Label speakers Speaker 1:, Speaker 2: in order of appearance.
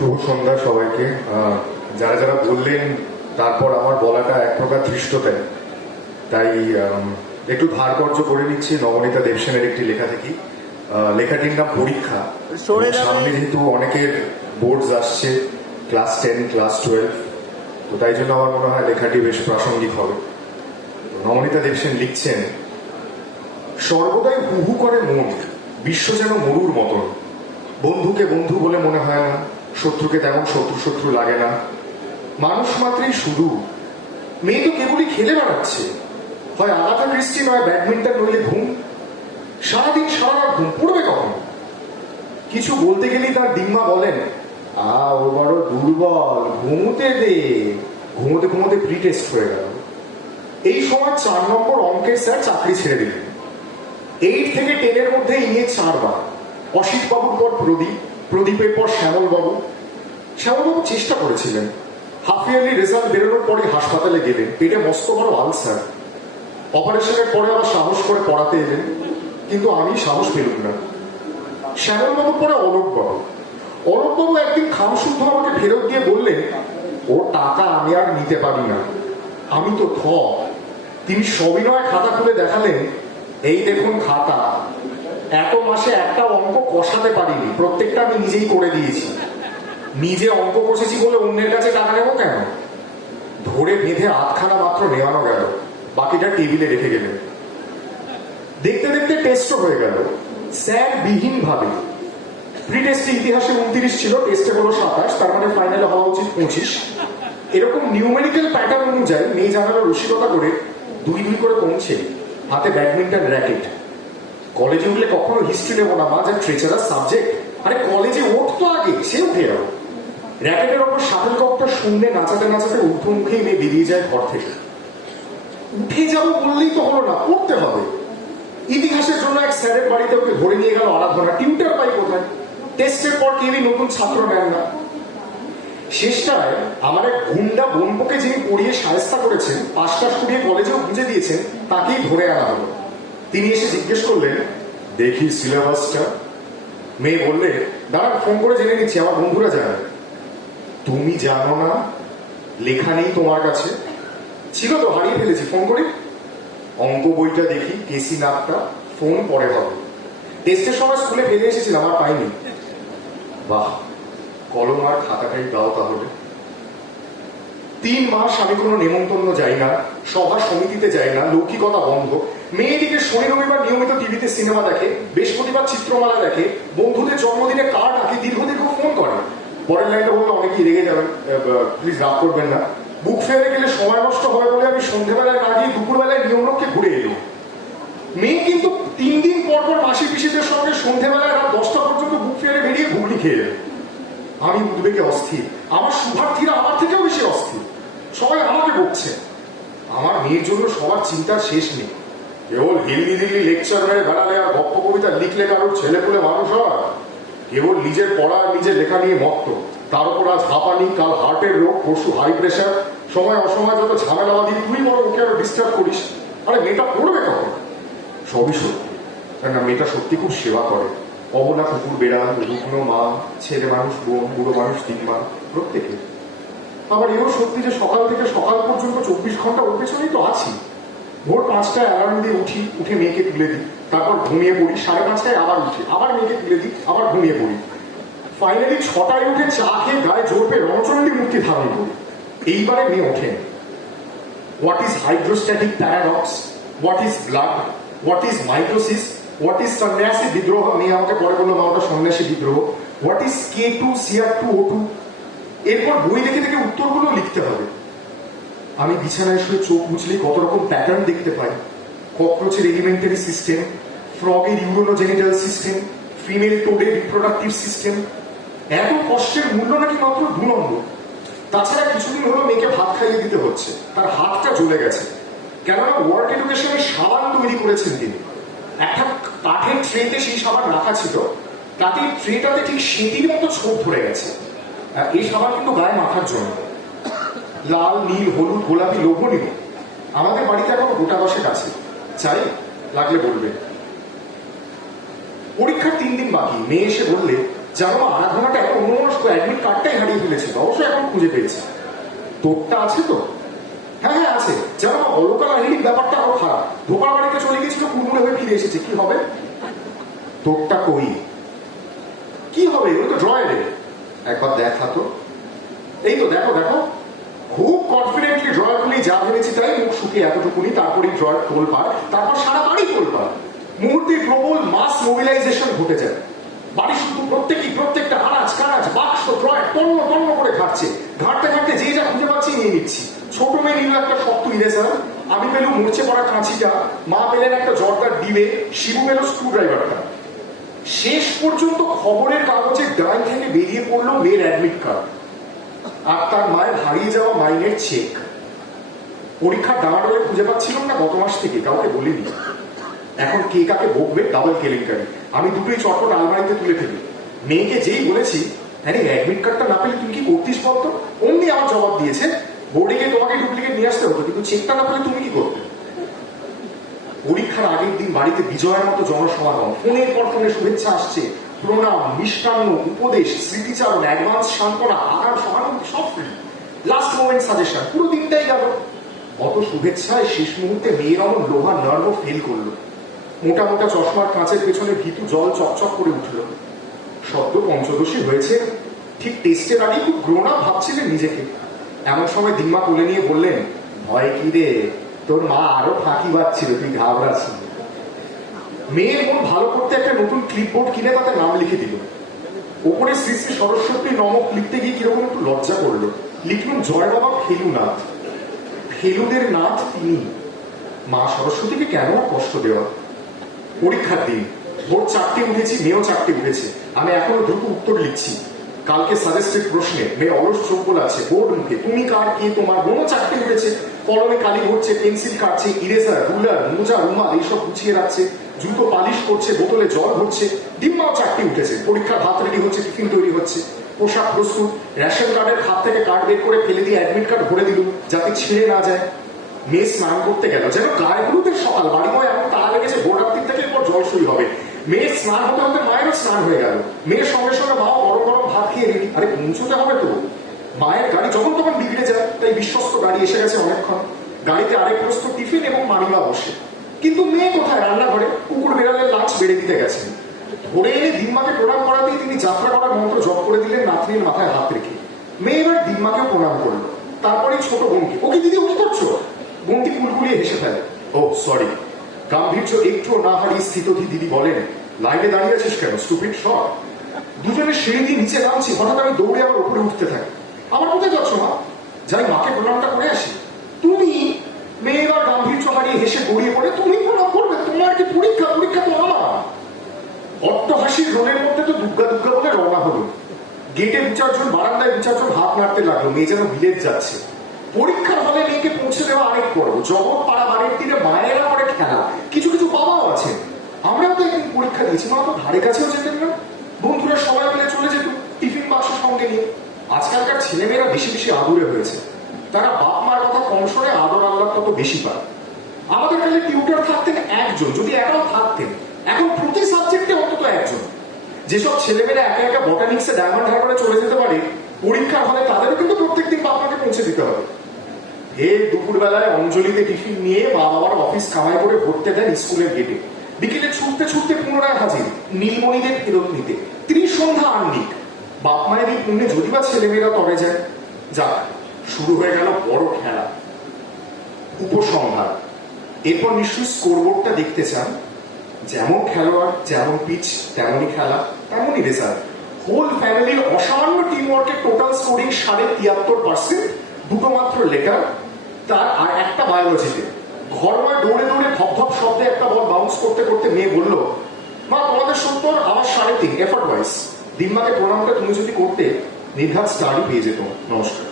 Speaker 1: শুভ সন্ধ্যা সবাইকে। যারা যারা বললেন তারপর আমার বলাটা এক প্রকার ধৃষ্টতায়। তাই একটু ধারকর্য করে নিচ্ছি নবনীতা দেবসেনের একটি লেখা থেকে। লেখাটির নাম পরীক্ষা। সামনে যেহেতু অনেকের বোর্ডস আসছে ক্লাস টেন ক্লাস টুয়েলভ তো তাই জন্য আমার মনে হয় লেখাটি বেশ প্রাসঙ্গিক হবে। নবনীতা দেবসেন লিখছেন সর্বদাই হুহু করে মন বিশ্ব যেন মরুর মতন। বন্ধুকে বন্ধু বলে মনে হয় না। শত্রুকে তেমন শত্রু শত্রু লাগে না। মানুষ মাত্রই শুধু। মেয়ে তো কেবলই খেলে বেড়াচ্ছে। হয় আগাথা ক্রিস্টি নয় ব্যাডমিন্টন নইলে ঘুম। সারাদিন সারা রাত ঘুম পড়বে কখন? কিছু বলতে গেলেই তার ডিম্মা বলেন, আ, ও বড় দুর্বল, ঘুমোতে দে। ঘুমোতে ঘুমোতে প্রি টেস্ট হয়ে গেল। এই সময় চার নম্বর অঙ্কের স্যার চাকরি ছেড়ে দিলেন। এইট থেকে টেনের মধ্যে ইংলিশ চারবার। অসিত বাবুর পর প্রদীপ। প্রদীপের পর শ্যামল বাবু শ্যামলবাবু চেষ্টা করেছিলেন। হাফ ইয়ারলি রেজাল্ট বেরোনোর পরে হাসপাতালে গেলেন। পেটে মস্ত বড় আলসার অপারেশনের পরে আবার সাহস করে পড়াতে এলেন, কিন্তু আমি সাহস পেলুম না। শ্যামলবাবুর পরে অলোকবাবু। অলোকবাবু একদিন খামশুদ্ধ আমাকে ফেরত দিয়ে বললেন, ও টাকা আমি আর নিতে পারি না। আমি তো থ তিনি সবিনয় খাতা খুলে দেখালেন, এই দেখুন খাতা। এত মাসে একটা অঙ্ক কষাতে পারিনি। প্রত্যেকটা আমি নিজেই করে দিয়েছি। নিজে অঙ্ক কষেছি বলে অন্যের কাছে টাকা নেব কেন? ধরে বেঁধে আধখানা মাত্র নেওয়ানো গেল। বাকিটা টেবিলে রেখে গেলেন। দেখতে দেখতে টেস্টও হয়ে গেল। স্যার বিহীন ভাবে প্রি ইতিহাসে উনত্রিশ ছিল টেস্টে হলো সাতাশ, তার মানে ফাইনালে হওয়া উচিত পঁচিশ। এরকম নিউমেরিক্যাল প্যাটার্ন অনুযায়ী মেয়ে জানালো রসিকতা করে দুই দুই করে কমছে। হাতে ব্যাডমিন্টন র্যাকেট কলেজে উঠলে কখনো হিস্ট্রি নেব না, মা, যা ট্রেচারার সাবজেক্ট আরে কলেজে ওঠ তো আগে, সে উঠে যাও র্যাকেটের ওপর শাটল কপটা শূন্যে নাচাতে নাচাতে ঊর্ধ্বমুখেই মেয়ে বেরিয়ে যায় ঘর থেকে। উঠে যাব বললেই তো হলো না পড়তে হবে। ইতিহাসের জন্য এক স্যারের বাড়িতে ওকে ধরে নিয়ে গেল আরাধনা। টিউটার পাই কোথায়? টেস্টের পর কেউই নতুন ছাত্র নেন না। শেষটায় আমার এক গুন্ডা বোনপোকে যিনি পড়িয়ে সায়স্তা করেছেন পাশ টাশ করিয়ে কলেজেও বুঝে দিয়েছেন, তাকেই ধরে আনা হলো। তিনি এসে জিজ্ঞেস করলেন, দেখি সিলেবাসটা মেয়ে বললে দাঁড়ান ফোন করে জেনে নিচ্ছি, আমার বন্ধুরা জানে। তুমি জানো না, লেখা নেই তোমার কাছে? ছিল তো, হারিয়ে ফেলেছি, ফোন করে? অঙ্ক বইটা দেখি, কেসি নাকটা ফোন পরে হবে টেস্টের সময় স্কুলে ফেলে এসেছিলাম, আর পাইনি। বাহ, কলম আর খাতাটাই দাও তাহলে। তিন মাস আমি কোনো নেমন্তন্ন যাই না, সভা সমিতিতে যাই না, লৌকিকতা বন্ধ। মেয়েদিকে শনি রবিবার নিয়মিত টিভিতে সিনেমা দেখে, বৃহস্পতিবার চিত্রমালা দেখে, বন্ধুদের জন্মদিনে কার্ড আঁকে দীর্ঘ দীর্ঘ ফোন করে পরের লাইনটা বললে অনেকেই রেগে যাবেন প্লিজ রাগ করবেন না। বুক ফেয়ারে গেলে সময় নষ্ট হবে বলে আমি সন্ধ্যেবেলায় না গিয়ে দুপুরবেলায় নিয়মরক্ষে ঘুরে এলো। মেয়ে কিন্তু তিন দিন পর পর মাসি পিসিদের সঙ্গে সন্ধ্যেবেলায় রাত দশটা পর্যন্ত বুক ফেয়ারে বেরিয়ে ঘুগনি খেয়ে আমি উদ্বেগে অস্থির। আমার শুভার্থীরা আমার থেকেও বেশি অস্থির। সবাই আমাকে বকছে। আমার মেয়ের জন্য সবার চিন্তার শেষ নেই। কেবল হিন্দি দিল্লি লেকচার মেরে বেড়ালে আর গপ্প কবিতা লিখলে কারোর ছেলে পুলে মানুষ হয়? কেবল নিজের পড়া নিজের লেখা নিয়ে মত্ত তার উপর আজ হাঁপানি, কাল হার্টের রোগ, পরশু হাই প্রেশার সময় অসময় যত ঝামেলা বাঁধি, তুই বড় ওকে আরও ডিস্টার্ব করিস। আরে মেয়েটা পড়বে কখন? সবই সত্যি। কেন না মেয়েটা সত্যি খুব সেবা করে। অবলা কুকুর বেড়াল, রুগ্ন মা ছেলে মানুষ বোন, বুড়ো মানুষ তিন মা প্রত্যেকে। আবার এও সত্যি যে সকাল থেকে সকাল পর্যন্ত চব্বিশ ঘণ্টা ওর পেছনেই তো আছি। ভোর পাঁচটায় অ্যালার্ম দিয়ে উঠি, উঠে মেয়েকে তুলে দিই। তারপর ঘুমিয়ে পড়ি। সাড়ে পাঁচটায় আবার উঠি। আবার মেয়েকে তুলে দিই, আবার ঘুমিয়ে পড়ি। ফাইনালি ছটায় উঠে চা খেয়ে গায়ে জোর পেয়ে রণচণ্ডী মূর্তি ধারণ করি। এইবারে মেয়ে ওঠেন what is hydrostatic paradox what is blood what is mycosis what is সন্ন্যাসী বিদ্রোহ মেয়ে আমাকে পরে বলল, মা, ওটা সন্ন্যাসী বিদ্রোহ। What is K two CR two O two এরপর বই দেখে দেখে উত্তরগুলো লিখতে হবে। আমি বিছানায় শুয়ে চোখ মুছলেই কত রকম প্যাটার্ন দেখতে পাই? ককরোচের এলিমেন্টারি সিস্টেম ফ্রগের ইউরোনোজেনিটাল সিস্টেম ফিমেল টোডের রিপ্রোডাক্টিভ সিস্টেম এত কষ্টের মূল্য নাকি মাত্র দু নম্বর। তাছাড়া কিছুদিন হলো মেয়েকে ভাত খাইয়ে দিতে হচ্ছে। তার হাতটা জ্বলে গেছে। কেননা ওয়ার্ল্ড এডুকেশনে সাবান তৈরি করেছেন তিনি। একটা কাঠের ট্রেতে সেই সাবান রাখা ছিল। তাতে ট্রেটাতে ঠিক সেটির মতো ছোপ ধরে গেছে। এই সাবান কিন্তু গায়ে মাখার জন্য। লাল, নীল, হলুদ, গোলাপি লোভনীয়। আমাদের বাড়িতে এখন গোটা দশেক আছে। চাই লাগলে বলবে। পরীক্ষার তিন দিন বাকি। মেয়ে এসে বললে, জানো আরাধনাটা এত অন্যমনস্ক অ্যাডমিট কার্ডটাই হারিয়ে ফেলেছিল অবশ্যই এখন খুঁজে পেয়েছে। তোরটা আছে তো? হ্যাঁ হ্যাঁ আছে। মা, অলকাল আইডির ব্যাপারটা আরও খারাপ। ধোপার বাড়িতে চলে গেছিল কুড়মুড়ে হয়ে ফিরে এসেছে। কি হবে? তোরটা কই? কি হবে? এগুলো তো ড্রয়ারে একবার দেখা তো। এই তো, দেখো দেখো। খুব কনফিডেন্টলি ড্রয়ার খুলি যা ভেবেছি তাই মুখ শুকিয়ে এতটুকুনি, তারপরেই ড্রয়ার টোল পার তারপর সারা বাড়ি টোল পার মুহূর্তে প্রবল মাস মোবিলাইজেশন ঘটে যায়। বাড়ি শুধু প্রত্যেকই, প্রত্যেকটা আনাজ, কানাজ, বাক্স ড্রয়ার তন্ন তন্ন করে ঘাটছে ঘাটতে ঘাটতে যে যা খুঁজে পাচ্ছি নিয়ে নিচ্ছি। ছোট মেয়ে নিল একটা শক্ত ইরেসার আমি পেলুম মরচে পড়া কাঁচিটা। মা পেলেন একটা জর্দার ডিলে শিবু পেল স্ক্রু ড্রাইভারটা শেষ পর্যন্ত খবরের কাগজের ডাল থেকে বেরিয়ে পড়ল মেয়ের অ্যাডমিট কার্ড আর তার মায়ের হারিয়ে যাওয়া মাইনের চেক পরীক্ষার ডামাডোলে খুঁজে পাচ্ছিলাম না গত মাস থেকে, কাউকে বলিনি। এখন কে কাকে বকবে ডাবল কেলেঙ্কারি। আমি দুটোই চটপট আলমারিতে তুলে ফেলি। মেয়েকে যেই বলেছি অ্যাডমিট কার্ডটা না পেলে তুই কি করতিস অমনি আমার জবাব দিয়েছে তোমাকে ডুপ্লিকেট নিয়ে আসতে হতো, কিন্তু চেকটা না পেলে তুমি কি করতে? পরীক্ষার আগের দিন বাড়িতে বিজয়ের মতো জনসমাগম। ফোনের পর ফোনে শুভেচ্ছা আসছে। প্রণাম, মিষ্টান্ন, উপদেশ, স্মৃতিচারণ অ্যাডভান্স সান্ত্বনা আগাম সহানুভূতি সব ফ্রি লাস্ট মোমেন্ট সাজেশন পুরো দিনটাই গেল। অত শুভেচ্ছায় শেষ মুহূর্তে মেয়ের অমন ফেল করল। মোটা মোটা চশমার কাঁচের পেছনে ভীতু জল চকচক করে উঠল। পঞ্চদশী হয়েছে। ঠিক টেস্টের আগে খুব গ্রোনা ভাবছিলেন নিজেকে। এমন সময় দিম্মা কোলে নিয়ে বললেন, ভয় কি রে? তোর মা আরও ফাঁকি বাজছিল, তুই ঘাবড়াচ্ছিস। মেয়ের মন ভালো করতে একটা নতুন ক্লিপবোর্ড কিনে তাতে নাম লিখে দিল। ওপরে শ্রী শ্রী সরস্বতী নমক লিখতে গিয়ে কীরকম একটু লজ্জা করল। লিখলুম, জয় বাবা ফেলুনাথ। ফেলুদের নাথ তিনি। মা সরস্বতীকে কেন কষ্ট দেওয়া? পরীক্ষার দিন। ভোর চারটে উঠেছি, মেয়েও চারটে উঠেছে। আমি এখনও দ্রুত উত্তর লিখছি। কালকে সাজেস্টেড প্রশ্নে মেয়ে অলস চোখ আছে বোর্ড মুখে, তুমি কার কে, তোমার বোনও চারটে উঠেছে কলমে কালি ভরছে পেন্সিল কাটছে ইরেজার রুলার মোজা, রুমাল, এইসব গুছিয়ে রাখছে, জুতো পালিশ করছে, বোতলে জল ভরছে ডিম্মাও চারটে উঠেছে, পরীক্ষার ভাত রেডি হচ্ছে টিফিন তৈরি হচ্ছে, পোশাক প্রস্তুত রেশন কার্ডের খাত থেকে কার্ড বের করে ফেলে দিয়ে অ্যাডমিট কার্ড ভরে দিল যাতে ছিঁড়ে না যায়। মেয়ে স্নান করতে গেল, যেন গায়ে হলুদের সকাল, বাড়িময় এমন তাড়া লেগেছে, ভোররাত্রির থেকে এরপর জলসই হবে। মেয়ের স্নান হতে হতে মায়েরও স্নান হয়ে গেল। মেয়ের সঙ্গে সঙ্গে মাও গরম গরম ভাত খেয়ে রেডি আরে পৌঁছতে হবে তো। মায়ের গাড়ি যখন তখন বিগড়ে যায়, তাই বিশ্বস্ত গাড়ি এসে গেছে অনেকক্ষণ। গাড়িতে আরেক প্রস্ত টিফিন এবং মানিমা বসে। কিন্তু মেয়ে কোথায়? রান্নাঘরে। কুকুর বেড়ালের লাঞ্চ বেড়ে দিতে গেছেন ধরে এনে দিম্মাকে প্রণাম করাতেই তিনি যাত্রা করার মন্ত্র জপ করে দিলেন নাতনির মাথায় হাত রেখে। মেয়ে এবার দিম্মাকেও প্রণাম করল। তারপরে ছোট বোনকে, ওকে দিদি কি করছ? বোনটি কুলকুলিয়ে হেসে ফেলে, ও, সরি। গাম্ভীর্য একটুও না হারিয়ে স্থিতধি দিদি বলেন, লাইনে দাঁড়িয়ে আছিস কেন, স্টুপিড শট? দুজনে সিঁড়ি দিয়ে নিচে নামছি, হঠাৎ আমি দৌড়ে আবার উপরে উঠতে থাকি। আমার কোথায় যাচ্ছ মা? যাই, মাকে প্রণামটা করে আসি। তুমি মেয়ে এবার গাম্ভীর্য হারিয়ে হেসে গড়িয়ে পড়ে, তুমি প্রণাম করবে, তোমার কি পরীক্ষা? পরীক্ষা তো আমার। অট্ট হাসির রোলের মধ্যে তো দুর্গা দুর্গা বলে রওনা হলো। গেটে দু চারজন বারান্দায় দু চারজন হাত নাড়তে লাগল, মেয়ে যেন বিলেত যাচ্ছে। পরীক্ষার হলে মেয়েকে পৌঁছে দেওয়া আরেক পর্ব। জগৎ পাড়া বাড়ির তীরে মায়েরা করে খেলা। কিছু কিছু বাবাও আছে আমরাও তো একদিন পরীক্ষা দিয়েছি, মা তো ধারে কাছেও যেতেন না বন্ধুরা সবাই মিলে চলে যেত টিফিন বাক্স সঙ্গে নিয়ে আজকালকার ছেলেমেয়েরা বেশি বেশি আদুরে হয়েছে। তারা বাপ মার কথা কম শোনে আদর আল্লাহ তত বেশি পায়। আমাদের কালে টিউটার থাকতেন একজন, যদি একাও থাকতেন, এখন প্রতি সাবজেক্টে অন্তত একজন। যেসব ছেলেমেয়েরা একা একা বটানিক্সে ডায়মন্ড হারবারে চলে যেতে পারে, পরীক্ষার হলে তাদেরও কিন্তু প্রত্যেকদিন বাপমাকে পৌঁছে দিতে হবে। হে দুপুরবেলায় অঞ্জলিতে টিফিন নিয়ে মা বাবার অফিস কামাই করে ভরতে দেন স্কুলের গেটে বিকেলে ছুটতে ছুটতে পুনরায় হাজির নীলমণিদের ফেরত নিতে। ত্রিসন্ধ্যা আন্নিক বাপ মায়ের এই পুণ্যে যদি বা ছেলেমেয়েরা তবে যায় যাক শুরু হয়ে গেল বড় খেলা। উপসংহার। এরপর নিশ্চয়ই স্কোরবোর্ডটা দেখতে চান। যেমন খেলোয়াড়, যেমন পিচ তেমনই খেলা, তেমনই রেজাল্ট হোল ফ্যামিলির অসামান্য টিম ওয়ার্কের টোটাল স্কোরিং সাড়ে তিয়াত্তর পার্সেন্ট দুটো মাত্র লেটার তার আর একটা বায়োলজিতে ঘরোয়া দৌড়ে দৌড়ে ধপ ধপ শব্দে একটা বল বাউন্স করতে করতে মেয়ে বলল, মা, তোমাদের সত্তর, আমার সাড়ে তিন এফার্ট ওয়াইজ দিম্মাকে প্রণামটা তুমি যদি করতে নির্ঘাত স্টারই পেয়ে যেত। নমস্কার।